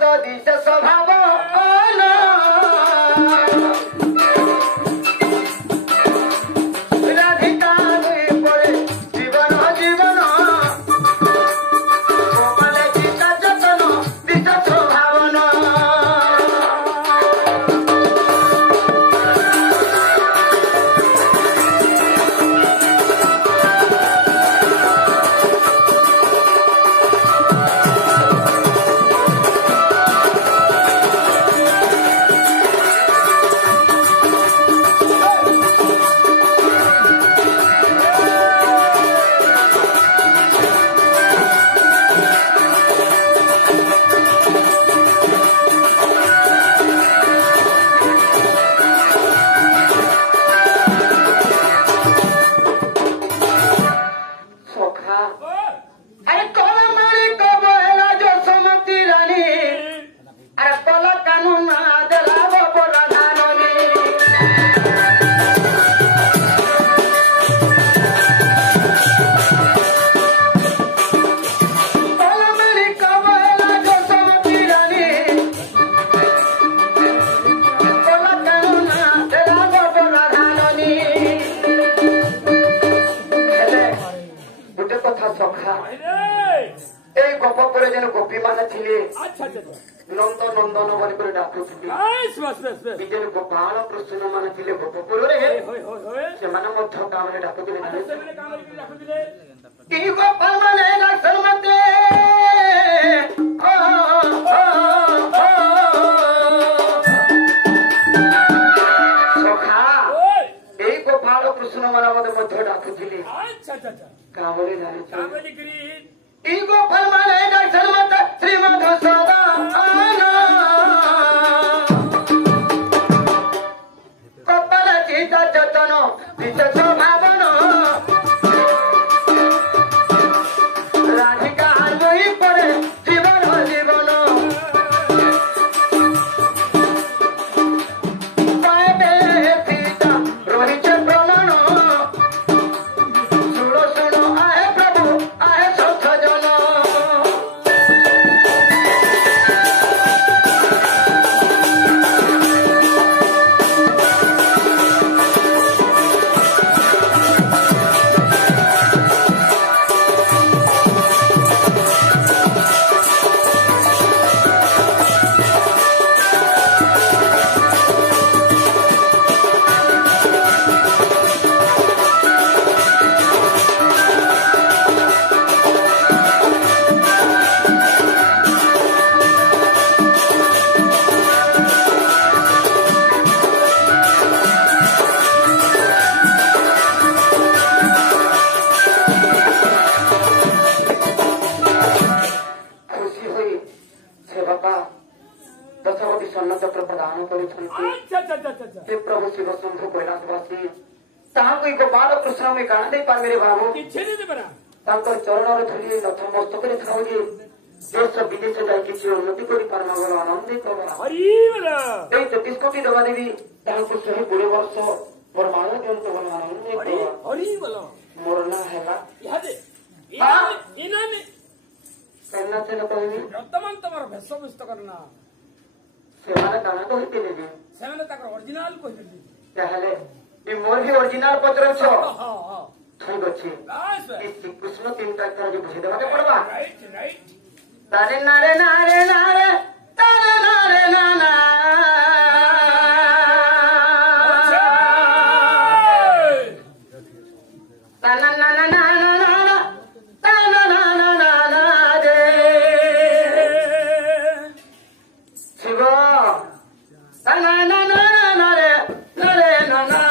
तो दिश स्वभाव राधिका पड़े जीवन जीवन गोपाल गीता जतन दिश स्वभावन गोपी मान नंद नंदन बोल डाकुली गोपाल कृष्ण मान गोपपुर गाँव डाकुले गोपाल मान मते सखा यही गोपाल कृष्ण मान मते डाकुली गाँव गोपाल मान श्रीमद सदा गोपाल गीता जतन विशेष भावन राधिका नई पड़े जीवन जीवन रही प्रणन सुण सुण आहे प्रभु आहे सख जन प्रभु शिव शंभु कैलाशवासी गोपाल कृष्ण में गाना दे पार मेरे बाबू चरण धूली नथ मस्तक थाऊे देश विदेश जाए किसी उन्नति कर आनंदित 33 कोटी देवा देवी शहे 20 वर्ष मोर मान दिंतु आनंदित मोर ना है ବର୍ତ୍ତମାନ ତମର ବେଶ ପୁସ୍ତକ ନା ସେମାନେ କାଣା କହିଥିଲେ ଯେ ସେମାନେ ତାଙ୍କର ଅରିଜିନାଲ କହିଥିଲେ ତାହେଲେ ଏ ମୋର ବି ଅରିଜିନାଲ ପଚାରୁଛ ଠିକ ଅଛି ଏ ଶ୍ରୀକୃଷ୍ଣ ତିନିଟା ଅକ୍ଷର ଯେ ବୁଝେଇ ଦେବାକୁ ପଡବା ତାରେ ନାରେ ନାରେ ନାରେ ତାରେ ନାରେ ନାନା ତାନା ନାନା ନାନା ନାନା ତାନା ନାନା ନାନା ରେ ଶିବ ତାନା ନାନା ନାରେ ନାରେ ନାନା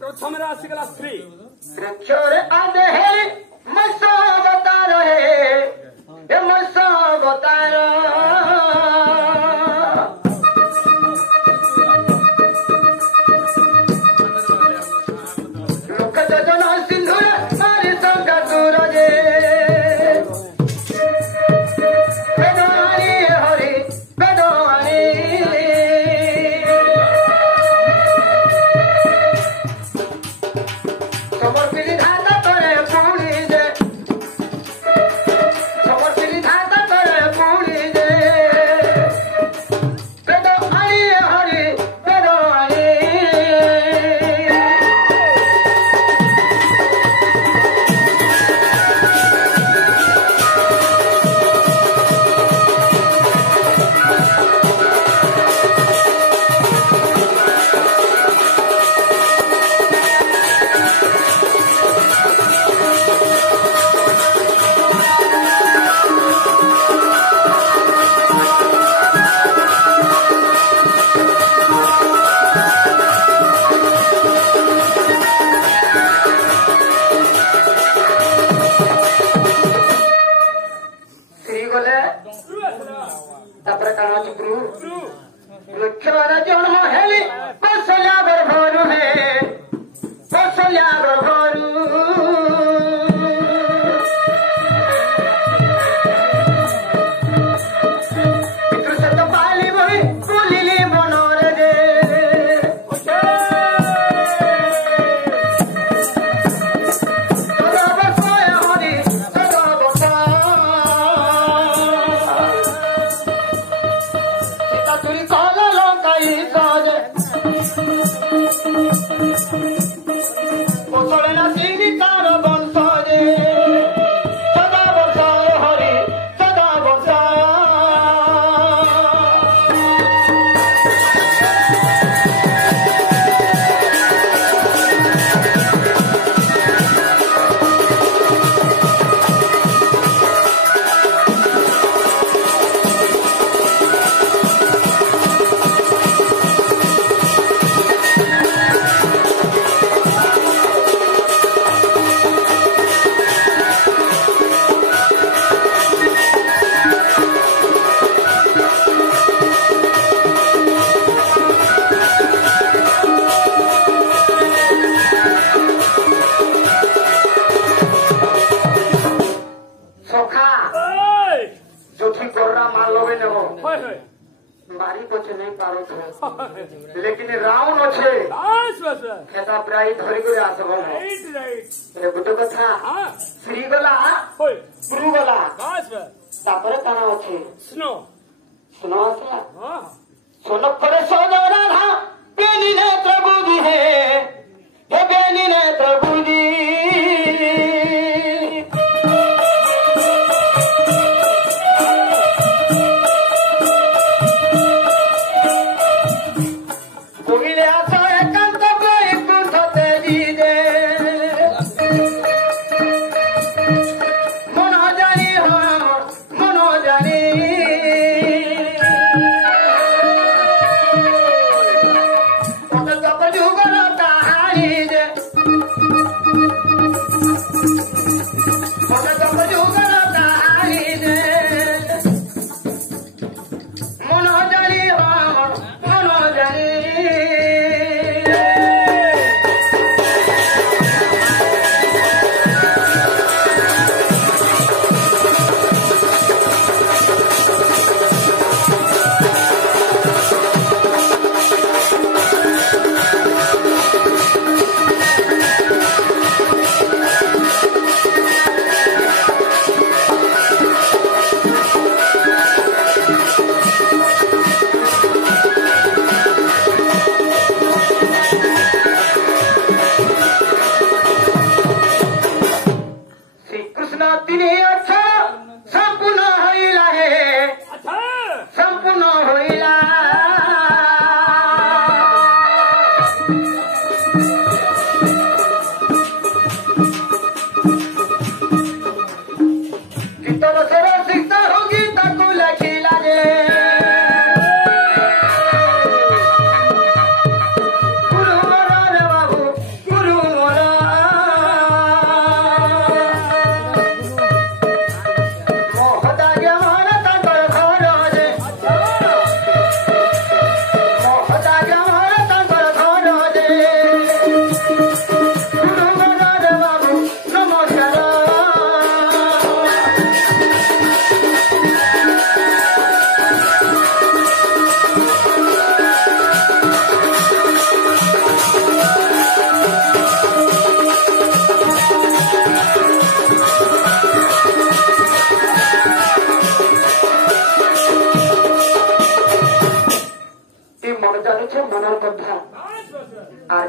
प्रथम राशि गला स्त्री वृक्षरे आदे हेली मसो बतार हे ए मसो बतार लोक जोजन सिंधुर मारी संगा सूरजे बेदानी हरि बेदानी समर्पित धाता करे पूरी जे समर्पित धाता करे पूरी जे बेदानी हरि बेदानी श्री गले तापर काना चुकरू लक्ष्मण जन्म हेली कौशल्या गर्भरू हे कौशल्या गर्भरू पितृसत पाली बही बोलिली मनरे दे सदा बसाय हरि सदा बसा सीता तुरी काला लंकाई साजे कोसले ना सिंगी तार बंसजे सदा बसाय हरि सदा बसा सोखा जो ठीक कर रहा मान लोगे ने हो होय होय बारी पछे नहीं पारो छे लेकिन राउंड छे बस बस खेता प्राय धरि करे आसबो राइट राइट ए गुटे कथा हां श्री गला होय गुरु गला बस बस तापर काना अछि स्नो सुनो आसला हां सोन करे सोना राधा बेनी नेत्र बुद्धि हे बेनी नेत्र बुद्धि कोइले आसा एकांत बैकुंठ तेजी दे मनो जानी हाँ मनो जानी पद तप जुगल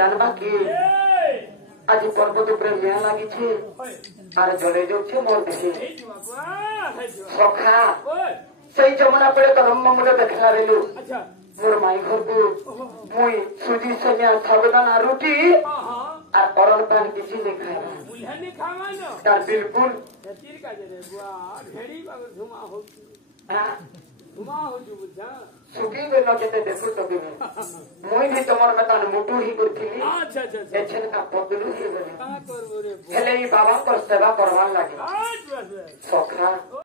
जानबा कि आज पर्वत ऊपर मेला लगी आर जले जाऊे मोर देखे सखा से जमुना पड़े तो हम मुझे देखला रेलु मोर माई घर को मुई सुजी से साबुदाना रोटी और परल पान किसी नहीं खाए तार बिल्कुल सुखी में न केते देखु तो भी मुई भी तमर में तान मुटु ही करथिली एछन का पगलु ही बोले हेले ई बाबा को सेवा करवान लागे सखा